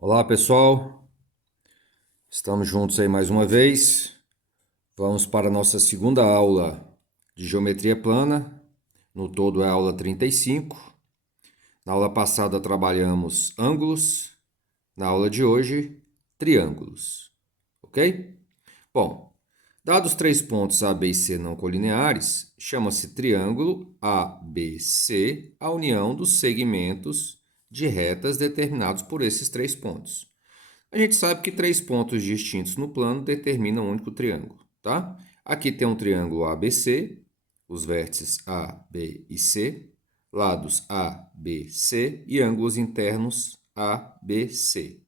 Olá pessoal, estamos juntos aí mais uma vez. Vamos para a nossa segunda aula de geometria plana. No todo é a aula 35. Na aula passada trabalhamos ângulos, na aula de hoje, triângulos. Ok? Bom, dados três pontos A, B e C não colineares, chama-se triângulo ABC a união dos segmentos de retas determinados por esses três pontos. A gente sabe que três pontos distintos no plano determinam um único triângulo, tá? Aqui tem um triângulo ABC, os vértices A, B e C, lados A, B, C e ângulos internos A, B, C,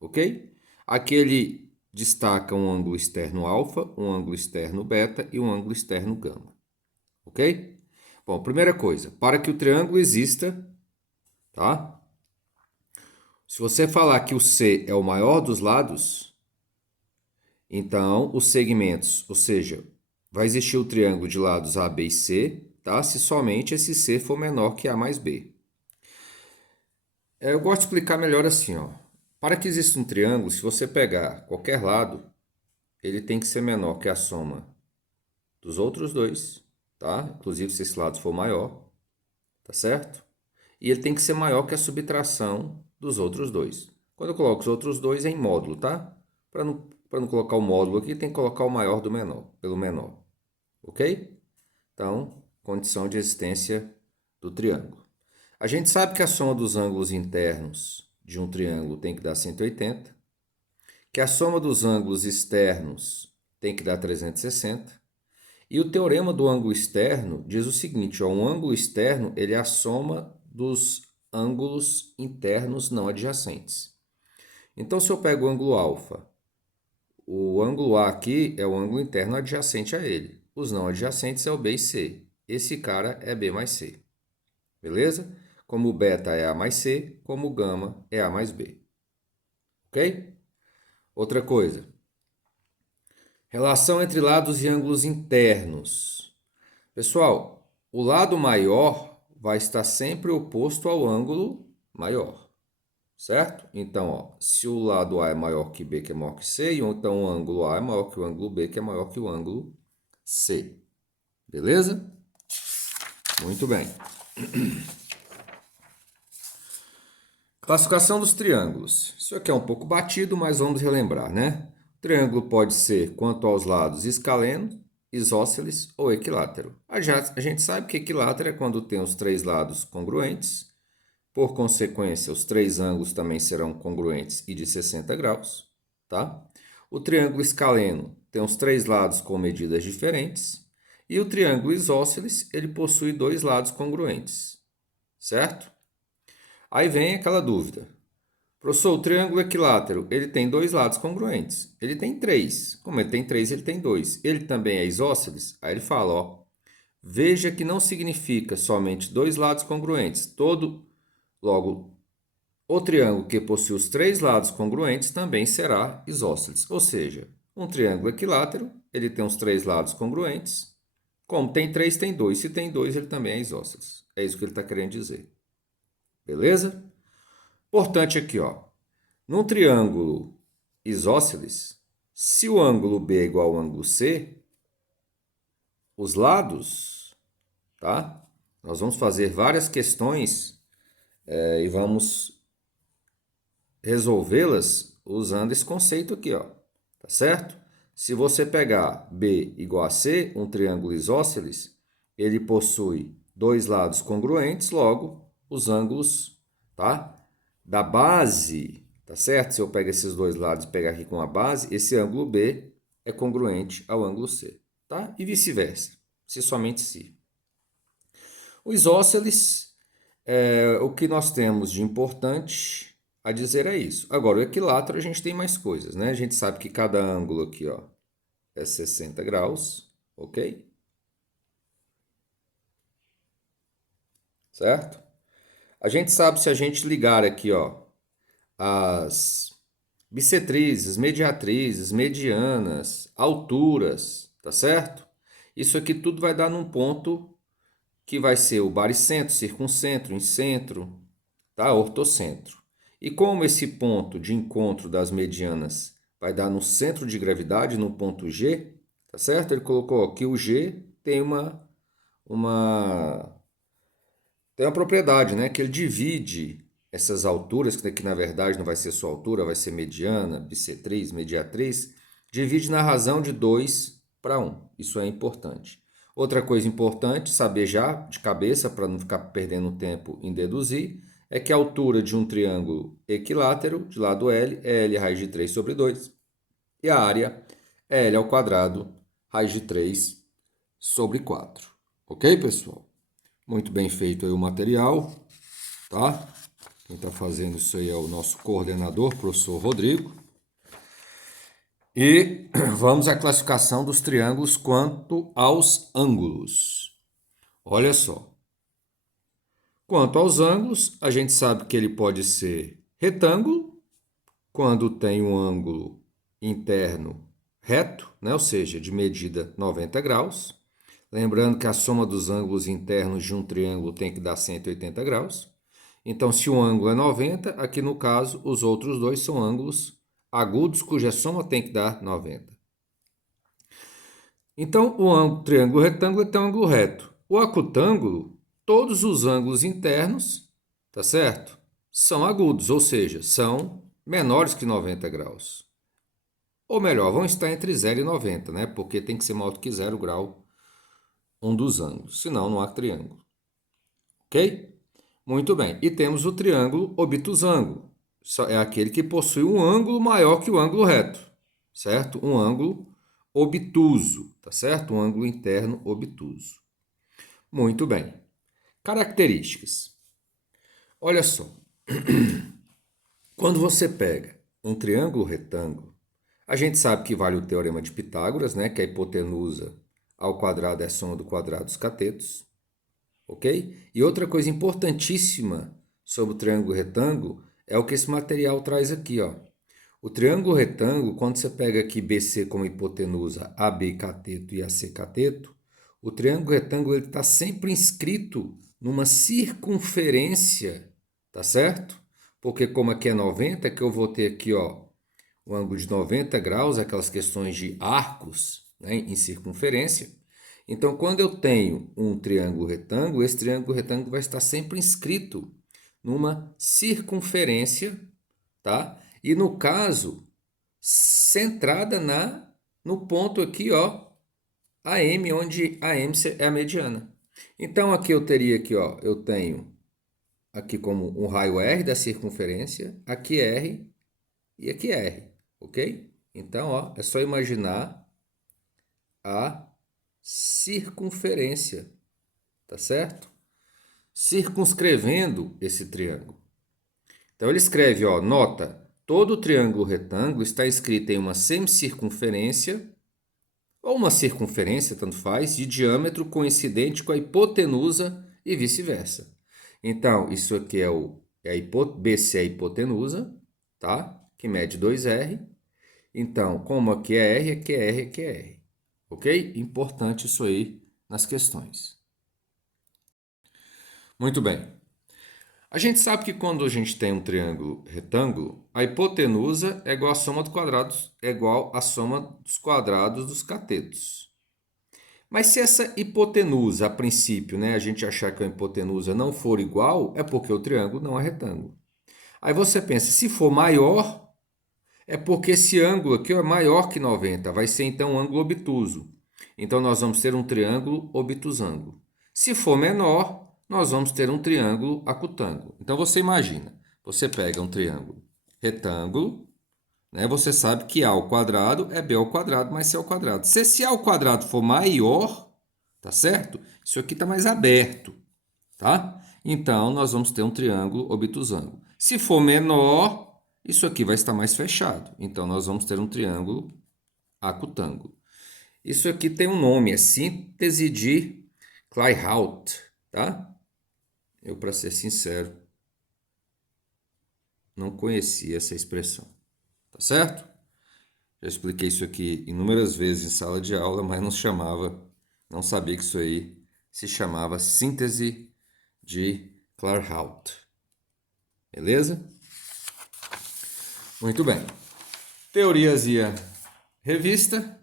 ok? Aqui ele destaca um ângulo externo alfa, um ângulo externo beta e um ângulo externo gama, ok? Bom, primeira coisa, para que o triângulo exista, tá? Se você falar que o C é o maior dos lados, então, os segmentos, ou seja, vai existir o triângulo de lados A, B e C, tá? Se somente esse C for menor que A mais B. Eu gosto de explicar melhor assim, ó. Para que exista um triângulo, se você pegar qualquer lado, ele tem que ser menor que a soma dos outros dois, tá? Inclusive se esse lado for maior, tá certo? E ele tem que ser maior que a subtração dos outros dois. Quando eu coloco os outros dois é em módulo, tá? Para não colocar o módulo aqui, tem que colocar o maior do menor, pelo menor. Ok? Então, condição de existência do triângulo. A gente sabe que a soma dos ângulos internos de um triângulo tem que dar 180, que a soma dos ângulos externos tem que dar 360, e o teorema do ângulo externo diz o seguinte, ó, um ângulo externo ele é a soma dos ângulos internos não adjacentes. Então, se eu pego o ângulo alfa, o ângulo A aqui é o ângulo interno adjacente a ele. Os não adjacentes é o B e C. Esse cara é B mais C. Beleza? Como o beta é A mais C, como o gama é A mais B. Ok? Outra coisa. Relação entre lados e ângulos internos. Pessoal, o lado maior vai estar sempre oposto ao ângulo maior. Certo? Então, ó, se o lado A é maior que B, que é maior que C, então o ângulo A é maior que o ângulo B, que é maior que o ângulo C. Beleza? Muito bem. Classificação dos triângulos. Isso aqui é um pouco batido, mas vamos relembrar, né? O triângulo pode ser, quanto aos lados, escaleno, isósceles ou equilátero. A gente sabe que equilátero é quando tem os três lados congruentes. Por consequência, os três ângulos também serão congruentes e de 60 graus, tá? O triângulo escaleno tem os três lados com medidas diferentes. E o triângulo isósceles, ele possui dois lados congruentes, certo? Aí vem aquela dúvida. Professor, o triângulo equilátero, ele tem dois lados congruentes. Ele tem três. Como ele tem três, ele tem dois. Ele também é isósceles? Aí ele fala, ó. Veja que não significa somente dois lados congruentes. Logo, o triângulo que possui os três lados congruentes também será isósceles. Ou seja, um triângulo equilátero, ele tem os três lados congruentes. Como tem três, tem dois. Se tem dois, ele também é isósceles. É isso que ele está querendo dizer. Beleza? Importante aqui, ó. Num triângulo isósceles, se o ângulo B é igual ao ângulo C, os lados, tá? Nós vamos fazer várias questões e vamos resolvê-las usando esse conceito aqui, ó. Tá certo? Se você pegar B igual a C, um triângulo isósceles, ele possui dois lados congruentes, logo os ângulos, tá? Da base, tá certo? Se eu pego esses dois lados e pegar aqui com a base, esse ângulo B é congruente ao ângulo C, tá? E vice-versa, se somente se. O isósceles, o que nós temos de importante a dizer é isso. Agora, o equilátero a gente tem mais coisas, né? A gente sabe que cada ângulo aqui, ó, é 60 graus, ok? Certo? A gente sabe se a gente ligar aqui, ó, as bissetrizes, mediatrizes, medianas, alturas, tá certo? Isso aqui tudo vai dar num ponto que vai ser o baricentro, circuncentro, incentro, tá? Ortocentro. E como esse ponto de encontro das medianas vai dar no centro de gravidade, no ponto G, tá certo? Ele colocou que o G tem uma, tem uma propriedade, né? Que ele divide essas alturas, que na verdade não vai ser só altura, vai ser mediana, bissetriz, mediatriz, divide na razão de 2:1. Isso é importante. Outra coisa importante, saber já de cabeça, para não ficar perdendo tempo em deduzir, é que a altura de um triângulo equilátero, de lado L, é L raiz de 3 sobre 2. E a área é L ao quadrado, raiz de 3 sobre 4. Ok, pessoal? Muito bem feito aí o material, tá? Quem está fazendo isso aí é o nosso coordenador, professor Rodrigo. E vamos à classificação dos triângulos quanto aos ângulos. Olha só. Quanto aos ângulos, a gente sabe que ele pode ser retângulo, quando tem um ângulo interno reto, né? Ou seja, de medida 90 graus. Lembrando que a soma dos ângulos internos de um triângulo tem que dar 180 graus. Então, se um ângulo é 90, aqui no caso, os outros dois são ângulos agudos, cuja soma tem que dar 90. Então, o triângulo retângulo tem um ângulo reto. O acutângulo, todos os ângulos internos, tá certo? São agudos, ou seja, são menores que 90 graus. Ou melhor, vão estar entre 0 e 90, né? Porque tem que ser maior do que 0 grau um dos ângulos, senão não há triângulo. Ok? Muito bem. E temos o triângulo obtusângulo. É aquele que possui um ângulo maior que o ângulo reto, certo? Um ângulo obtuso, tá certo? Um ângulo interno obtuso. Muito bem. Características. Olha só. Quando você pega um triângulo retângulo, a gente sabe que vale o teorema de Pitágoras, né? Que a hipotenusa ao quadrado é a soma do quadrado dos catetos. Ok? E outra coisa importantíssima sobre o triângulo retângulo é o que esse material traz aqui, ó. O triângulo retângulo, quando você pega aqui BC como hipotenusa, AB cateto e AC cateto, o triângulo retângulo está sempre inscrito numa circunferência, tá certo? Porque como aqui é 90, que eu vou ter aqui, ó, o ângulo de 90 graus, aquelas questões de arcos, né, em circunferência. Então, quando eu tenho um triângulo retângulo, esse triângulo retângulo vai estar sempre inscrito numa circunferência, tá? E no caso, centrada no ponto aqui, ó, AM, onde AM é a mediana. Então, aqui eu teria aqui, ó, eu tenho aqui como um raio R da circunferência, aqui R e aqui R, ok? Então, ó, é só imaginar a circunferência, tá certo? Circunscrevendo esse triângulo. Então ele escreve, ó, nota, todo triângulo retângulo está escrito em uma semicircunferência ou uma circunferência, tanto faz, de diâmetro coincidente com a hipotenusa e vice-versa. Então, isso aqui BC é a hipotenusa, tá? Que mede 2R. Então, como aqui é R, aqui é R, aqui é R. Ok? Importante isso aí nas questões. Muito bem. A gente sabe que quando a gente tem um triângulo retângulo, a hipotenusa é igual à soma dos quadrados dos catetos. Mas se essa hipotenusa, a princípio, né, a gente achar que a hipotenusa não for igual, é porque o triângulo não é retângulo. Aí você pensa, se for maior, é porque esse ângulo aqui é maior que 90, vai ser então um ângulo obtuso. Então nós vamos ter um triângulo obtusângulo. Se for menor, nós vamos ter um triângulo acutângulo. Então você imagina, você pega um triângulo retângulo, né? Você sabe que A ao quadrado é B ao quadrado mais C ao quadrado. Se esse A ao quadrado for maior, tá certo? Isso aqui está mais aberto, tá? Então nós vamos ter um triângulo obtusângulo. Se for menor, isso aqui vai estar mais fechado. Então nós vamos ter um triângulo acutângulo. Isso aqui tem um nome, é síntese de Clairaut, tá? Eu, para ser sincero, não conhecia essa expressão, tá certo? Já expliquei isso aqui inúmeras vezes em sala de aula, mas não sabia que isso aí se chamava síntese de Clairaut. Beleza? Muito bem. Teoriazinha revista.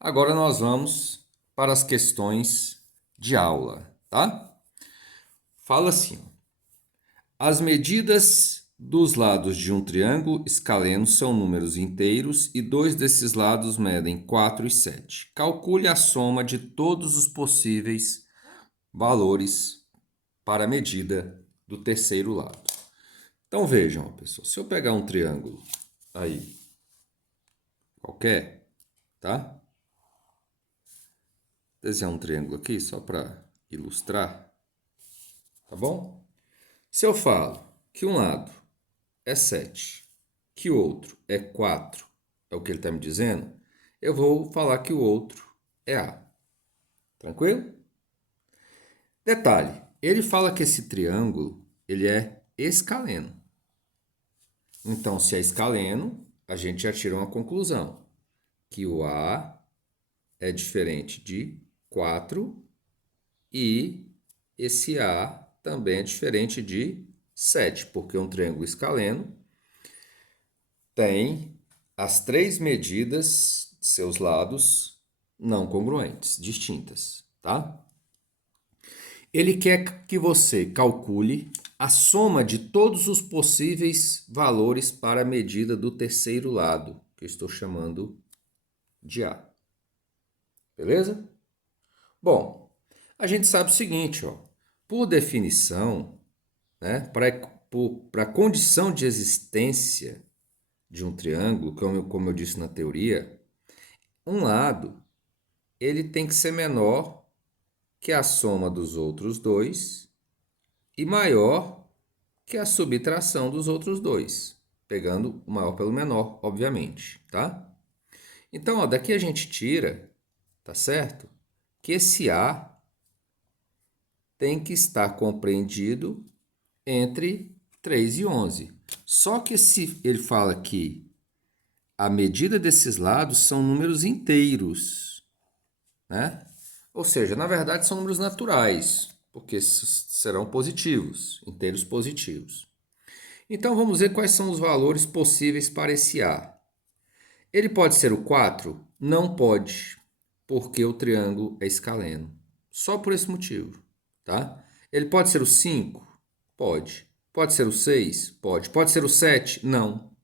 Agora nós vamos para as questões de aula, tá? Fala assim: as medidas dos lados de um triângulo escaleno são números inteiros e dois desses lados medem 4 e 7. Calcule a soma de todos os possíveis valores para a medida do terceiro lado. Então vejam, pessoal, se eu pegar um triângulo aí, qualquer, tá? Desenhar um triângulo aqui só para ilustrar, tá bom? Se eu falo que um lado é 7, que o outro é 4, é o que ele está me dizendo, eu vou falar que o outro é A. Tranquilo? Detalhe, ele fala que esse triângulo ele é escaleno. Então, se é escaleno, a gente já tira uma conclusão, que o A é diferente de 4 e esse A também é diferente de 7, porque um triângulo escaleno tem as três medidas de seus lados não congruentes, distintas, tá? Ele quer que você calcule a soma de todos os possíveis valores para a medida do terceiro lado, que eu estou chamando de A. Beleza? Bom, a gente sabe o seguinte, ó, por definição, né, para a condição de existência de um triângulo, como eu disse na teoria, um lado ele tem que ser menor que a soma dos outros dois e maior que a subtração dos outros dois, pegando o maior pelo menor, obviamente, tá? Então, ó, daqui a gente tira, tá certo? Que esse A tem que estar compreendido entre 3 e 11. Só que se ele fala que a medida desses lados são números inteiros, né? Ou seja, na verdade são números naturais, porque serão positivos, inteiros positivos. Então vamos ver quais são os valores possíveis para esse A. Ele pode ser o 4? Não pode, porque o triângulo é escaleno. Só por esse motivo, tá? Ele pode ser o 5? Pode. Pode ser o 6? Pode. Pode ser o 7? Não,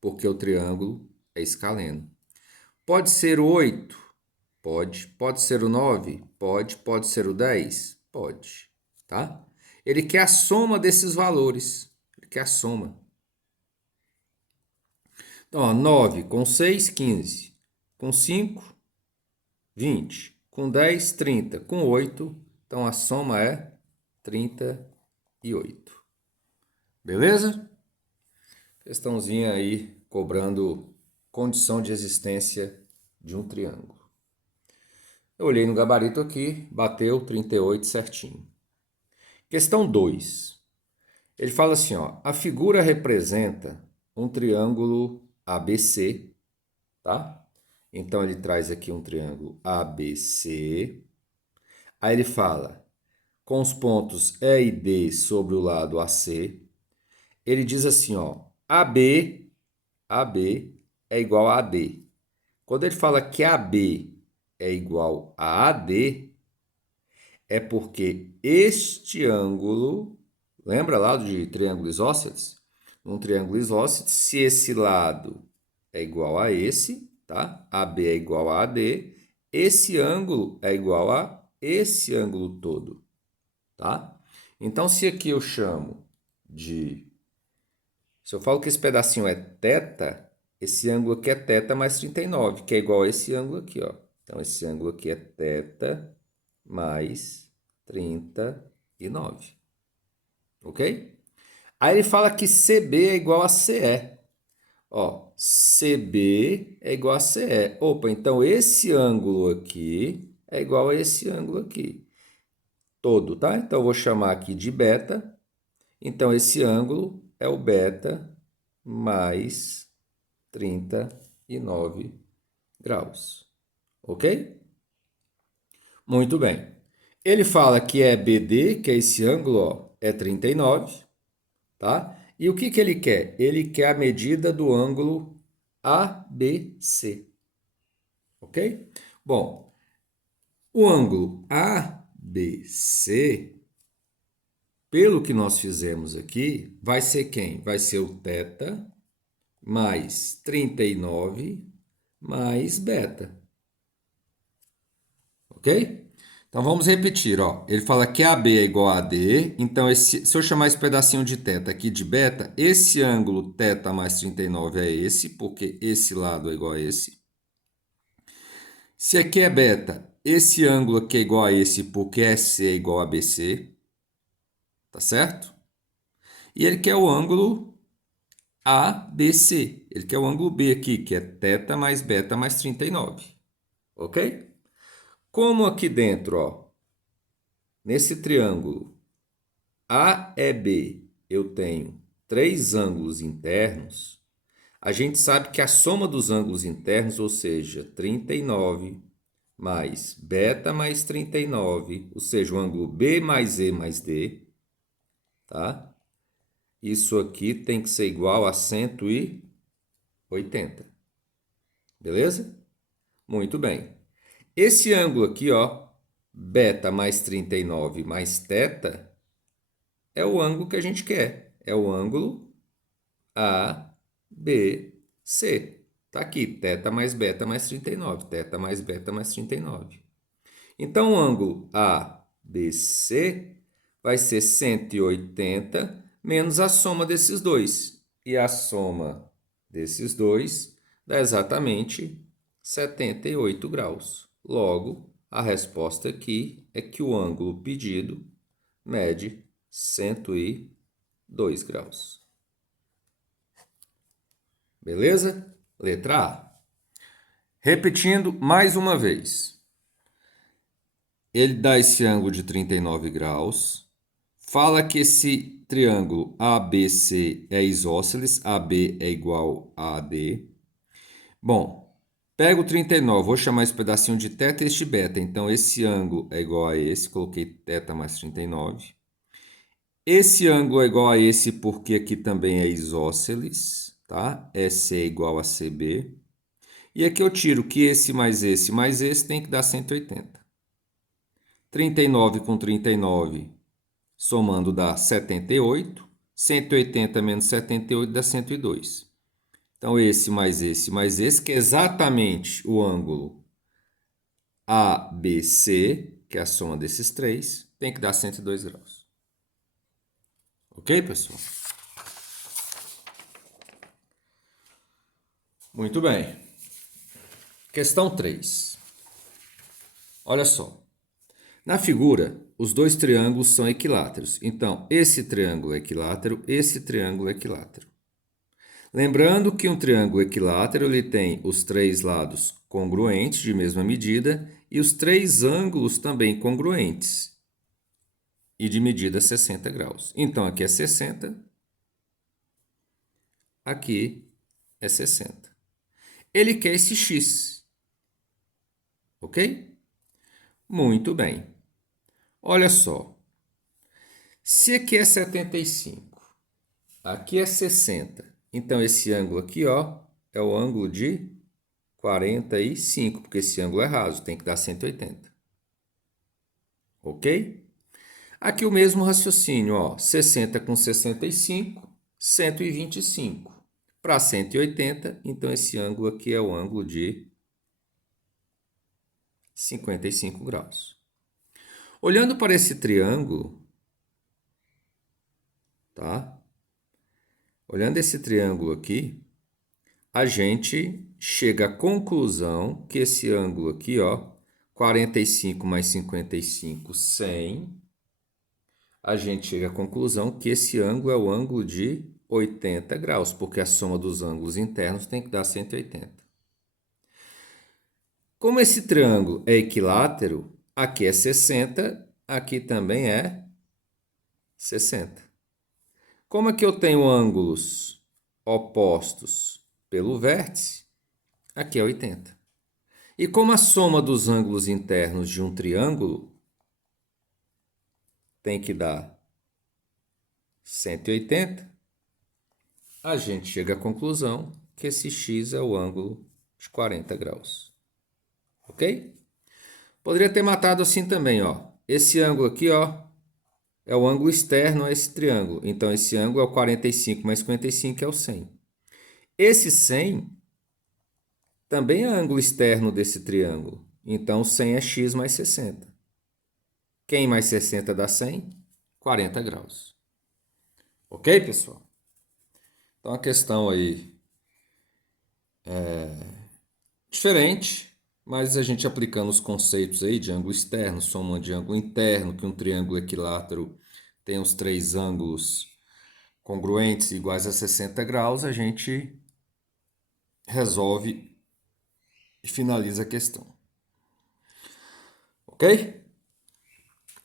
porque o triângulo é escaleno. Pode ser o 8? Pode. Pode ser o 9? Pode. Pode ser o 10? Pode, tá? Ele quer a soma desses valores. Ele quer a soma. Então, ó, 9 com 6, 15. Com 5, 20. Com 10, 30. Com 8, então a soma é 38. Beleza? Questãozinha aí cobrando condição de existência de um triângulo. Eu olhei no gabarito aqui, bateu 38 certinho. Questão 2. Ele fala assim, ó, a figura representa um triângulo ABC, tá? Então ele traz aqui um triângulo ABC. Aí ele fala com os pontos E e D sobre o lado AC. Ele diz assim, ó, AB é igual a AD. Quando ele fala que AB é igual a AD, é porque este ângulo, lembra lá de triângulo isósceles? Um triângulo isósceles, se esse lado é igual a esse, tá? AB é igual a AD, esse ângulo é igual a esse ângulo todo, tá? Então, se aqui eu chamo de... Se eu falo que esse pedacinho é θ, esse ângulo aqui é θ mais 39, que é igual a esse ângulo aqui, ó. Então, esse ângulo aqui é θ mais 39. Ok? Aí ele fala que CB é igual a CE. Ó, CB é igual a CE. Opa, então esse ângulo aqui é igual a esse ângulo aqui. Todo, tá? Então eu vou chamar aqui de beta. Então esse ângulo é o beta mais 39 graus. Ok? Muito bem. Ele fala que é BD, que é esse ângulo, ó, é 39, tá? E o que que ele quer? Ele quer a medida do ângulo ABC. Ok? Bom, o ângulo ABC, pelo que nós fizemos aqui, vai ser quem? Vai ser o θ mais 39 mais beta. Ok? Então vamos repetir, ó. Ele fala que AB é igual a AD, então se eu chamar esse pedacinho de θ aqui de beta, esse ângulo θ mais 39 é esse, porque esse lado é igual a esse. Se aqui é beta, esse ângulo aqui é igual a esse, porque SC é igual a BC, tá certo? E ele quer o ângulo ABC, ele quer o ângulo B aqui, que é θ mais beta mais 39, ok? Como aqui dentro, ó, nesse triângulo AEB eu tenho três ângulos internos, a gente sabe que a soma dos ângulos internos, ou seja, 39 mais beta mais 39, ou seja, o ângulo B mais E mais D, tá? Isso aqui tem que ser igual a 180, beleza? Muito bem. Esse ângulo aqui, ó, beta mais 39 mais θ, é o ângulo que a gente quer. É o ângulo ABC. Tá aqui, θ mais beta mais 39, θ mais beta mais 39. Então, o ângulo ABC vai ser 180 menos a soma desses dois. E a soma desses dois dá exatamente 78 graus. Logo, a resposta aqui é que o ângulo pedido mede 102 graus. Beleza? Letra A. Repetindo mais uma vez. Ele dá esse ângulo de 39 graus. Fala que esse triângulo ABC é isósceles, AB é igual a AD. Bom, pega o 39, vou chamar esse pedacinho de θ e este beta. Então, esse ângulo é igual a esse, coloquei θ mais 39. Esse ângulo é igual a esse porque aqui também é isósceles, tá? EC é igual a CB. E aqui eu tiro que esse mais esse tem que dar 180. 39 com 39, somando dá 78. 180 menos 78 dá 102. Então, esse mais esse, que é exatamente o ângulo ABC, que é a soma desses três, tem que dar 102 graus. Ok, pessoal? Muito bem. Questão 3. Olha só. Na figura, os dois triângulos são equiláteros. Então, esse triângulo é equilátero, esse triângulo é equilátero. Lembrando que um triângulo equilátero ele tem os três lados congruentes, de mesma medida, e os três ângulos também congruentes, e de medida 60 graus. Então, aqui é 60, aqui é 60. Ele quer esse x, ok? Muito bem. Olha só, se aqui é 75, aqui é 60, então esse ângulo aqui, ó, é o ângulo de 45, porque esse ângulo é raso, tem que dar 180. Ok? Aqui o mesmo raciocínio, ó, 60 com 65, 125. Para 180, então esse ângulo aqui é o ângulo de 55 graus. Olhando para esse triângulo, tá? Olhando esse triângulo aqui, a gente chega à conclusão que esse ângulo aqui, ó, 45 mais 55, 100. A gente chega à conclusão que esse ângulo é o ângulo de 80 graus, porque a soma dos ângulos internos tem que dar 180. Como esse triângulo é equilátero, aqui é 60, aqui também é 60. Como aqui eu tenho ângulos opostos pelo vértice, aqui é 80. E como a soma dos ângulos internos de um triângulo tem que dar 180, a gente chega à conclusão que esse x é o ângulo de 40 graus. Ok? Poderia ter matado assim também, ó. Esse ângulo aqui, ó, é o ângulo externo a esse triângulo. Então, esse ângulo é o 45 mais 55 é o 100. Esse 100 também é ângulo externo desse triângulo. Então, 100 é x mais 60. Quem mais 60 dá 100? 40 graus. Ok, pessoal? Então, a questão aí diferente, mas a gente aplicando os conceitos aí de ângulo externo, soma de ângulo interno, que um triângulo equilátero tem os três ângulos congruentes iguais a 60 graus, a gente resolve e finaliza a questão. Ok?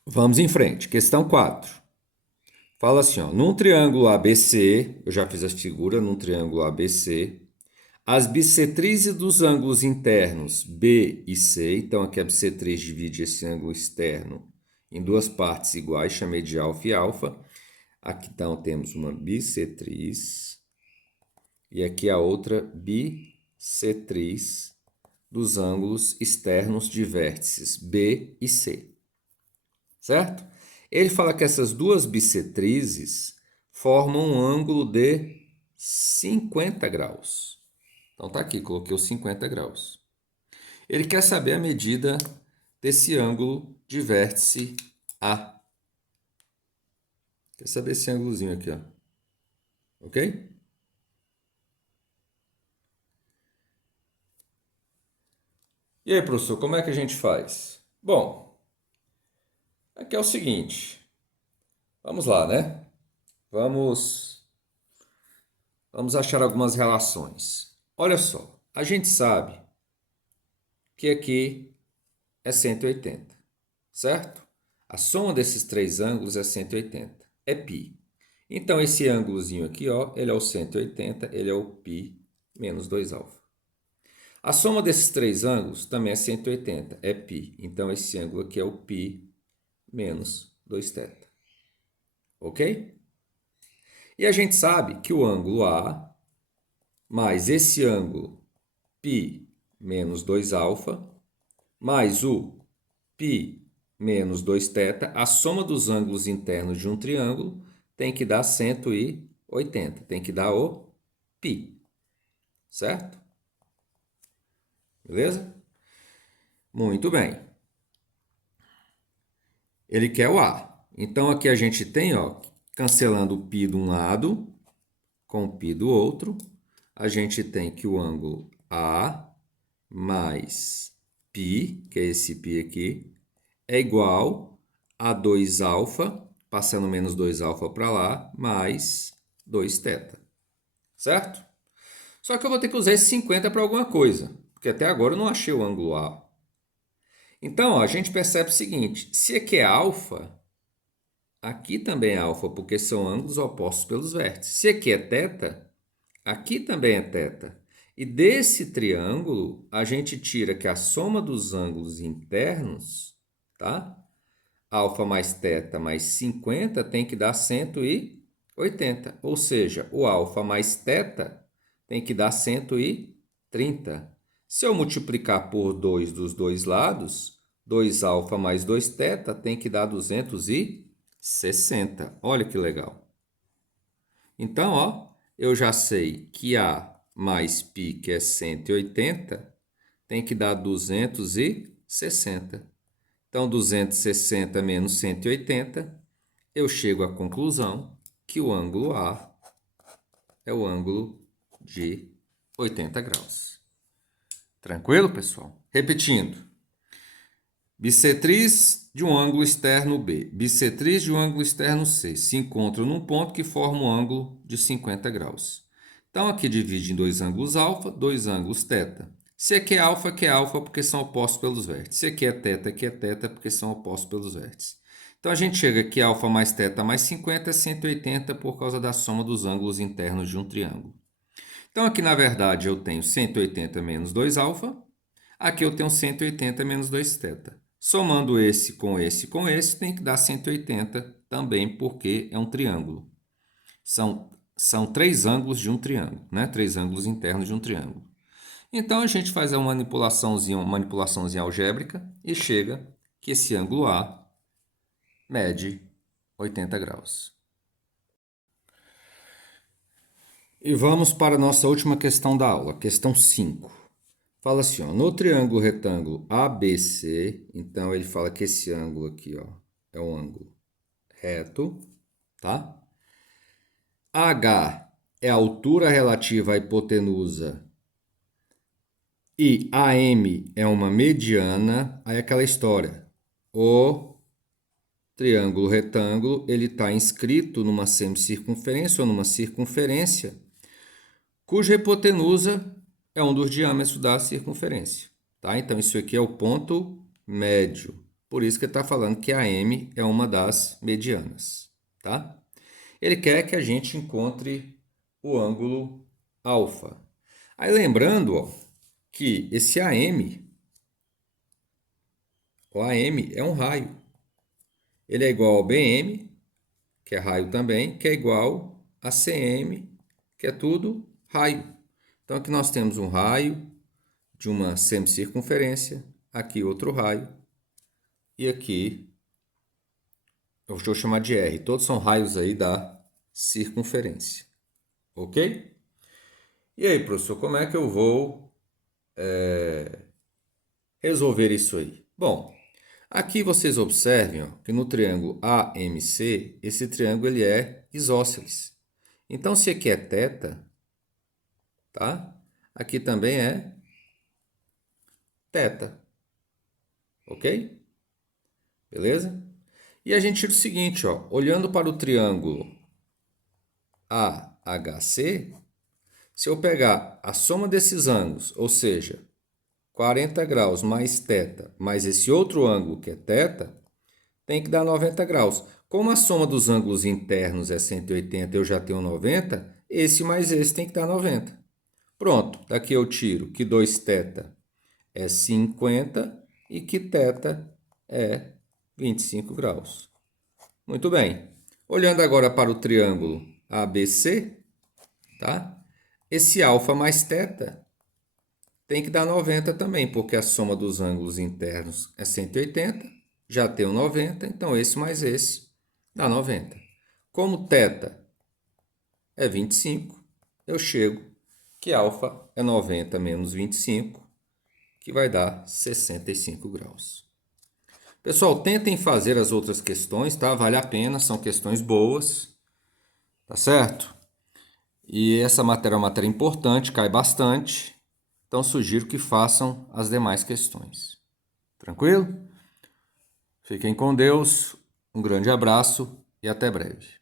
Vamos em frente. Questão 4. Fala assim, ó, num triângulo ABC, eu já fiz a figura, num triângulo ABC, as bissetrizes dos ângulos internos B e C, então aqui a bissetriz divide esse ângulo externo em duas partes iguais, chamei de alfa e alfa. Aqui então temos uma bissetriz e aqui a outra bissetriz dos ângulos externos de vértices B e C. Certo? Ele fala que essas duas bissetrizes formam um ângulo de 50 graus. Então tá aqui, coloquei os 50 graus. Ele quer saber a medida desse ângulo de vértice A. Quer saber esse ângulozinho aqui, ó. Ok? E aí, professor, como é que a gente faz? Bom, aqui é o seguinte. Vamos lá, né? Vamos achar algumas relações. Olha só, a gente sabe que aqui é 180, certo? A soma desses três ângulos é 180, é π. Então, esse ângulozinho aqui, ó, ele é o 180, ele é o π menos 2α. A soma desses três ângulos também é 180, é π. Então, esse ângulo aqui é o π menos 2θ. Ok? E a gente sabe que o ângulo A mais esse ângulo π menos 2α mais o π menos 2θ, a soma dos ângulos internos de um triângulo tem que dar 180, tem que dar o π, certo? Beleza? Muito bem. Ele quer o A. Então, aqui a gente tem, ó, cancelando o π de um lado com o π do outro, a gente tem que o ângulo A mais π, que é esse π aqui, é igual a 2α, passando menos 2α para lá, mais 2θ. Certo? Só que eu vou ter que usar esse 50 para alguma coisa, porque até agora eu não achei o ângulo A. Então, ó, a gente percebe o seguinte, se aqui é alfa, aqui também é alfa, porque são ângulos opostos pelos vértices. Se aqui é θ, aqui também é θ. E desse triângulo, a gente tira que a soma dos ângulos internos, tá? Alfa mais θ mais 50 tem que dar 180. Ou seja, o alfa mais θ tem que dar 130. Se eu multiplicar por 2 dos dois lados, 2α mais 2θ tem que dar 260. Olha que legal. Então, ó, eu já sei que A mais π, que é 180, tem que dar 260. Então, 260 menos 180, eu chego à conclusão que o ângulo A é o ângulo de 80 graus. Tranquilo, pessoal? Repetindo. Bissetriz de um ângulo externo B, bissetriz de um ângulo externo C, se encontram num ponto que forma um ângulo de 50 graus. Então, aqui divide em dois ângulos alfa, dois ângulos θ. Se aqui é alfa porque são opostos pelos vértices. Se aqui é θ porque são opostos pelos vértices. Então, a gente chega aqui, alfa mais θ mais 50 é 180 por causa da soma dos ângulos internos de um triângulo. Então, aqui, na verdade, eu tenho 180 menos 2α. Aqui eu tenho 180 menos 2θ. Somando esse, tem que dar 180 também, porque é um triângulo. São são 3 ângulos de um triângulo, né? 3 ângulos internos de um triângulo. Então, a gente faz uma manipulaçãozinha algébrica e chega que esse ângulo A mede 80 graus. E vamos para a nossa última questão da aula, questão 5. Fala assim, ó, no triângulo retângulo ABC, então ele fala que esse ângulo aqui, ó, é um ângulo reto, tá? H é a altura relativa à hipotenusa e AM é uma mediana. Aí aquela história, o triângulo retângulo, ele está inscrito numa semicircunferência ou numa circunferência, cuja hipotenusa é um dos diâmetros da circunferência, tá? Então, isso aqui é o ponto médio. Por isso que ele está falando que a M é uma das medianas, tá? Ele quer que a gente encontre o ângulo alfa. Aí, lembrando, ó, que esse AM, o AM é um raio. Ele é igual ao BM, que é raio também, que é igual a CM, que é tudo raio. Então, aqui nós temos um raio de uma semicircunferência, aqui outro raio, e aqui eu vou chamar de R. Todos são raios aí da circunferência, ok? E aí, professor, como é que eu vou resolver isso aí? Bom, aqui vocês observem, ó, que no triângulo AMC, esse triângulo ele é isósceles. Então, se aqui é θ, tá? Aqui também é θ, ok? Beleza? E a gente tira o seguinte, ó, olhando para o triângulo AHC, se eu pegar a soma desses ângulos, ou seja, 40 graus mais θ, mais esse outro ângulo que é θ, tem que dar 90 graus. Como a soma dos ângulos internos é 180, eu já tenho 90, esse mais esse tem que dar 90. Pronto, daqui eu tiro que 2θ é 50 e que θ é 25 graus. Muito bem. Olhando agora para o triângulo ABC, tá? Esse alfa mais θ tem que dar 90 também, porque a soma dos ângulos internos é 180, já tenho 90, então esse mais esse dá 90. Como θ é 25, eu chego que alfa é 90 menos 25, que vai dar 65 graus. Pessoal, tentem fazer as outras questões, tá? Vale a pena, são questões boas, tá certo? E essa matéria é uma matéria importante, cai bastante, então sugiro que façam as demais questões. Tranquilo? Fiquem com Deus, um grande abraço e até breve.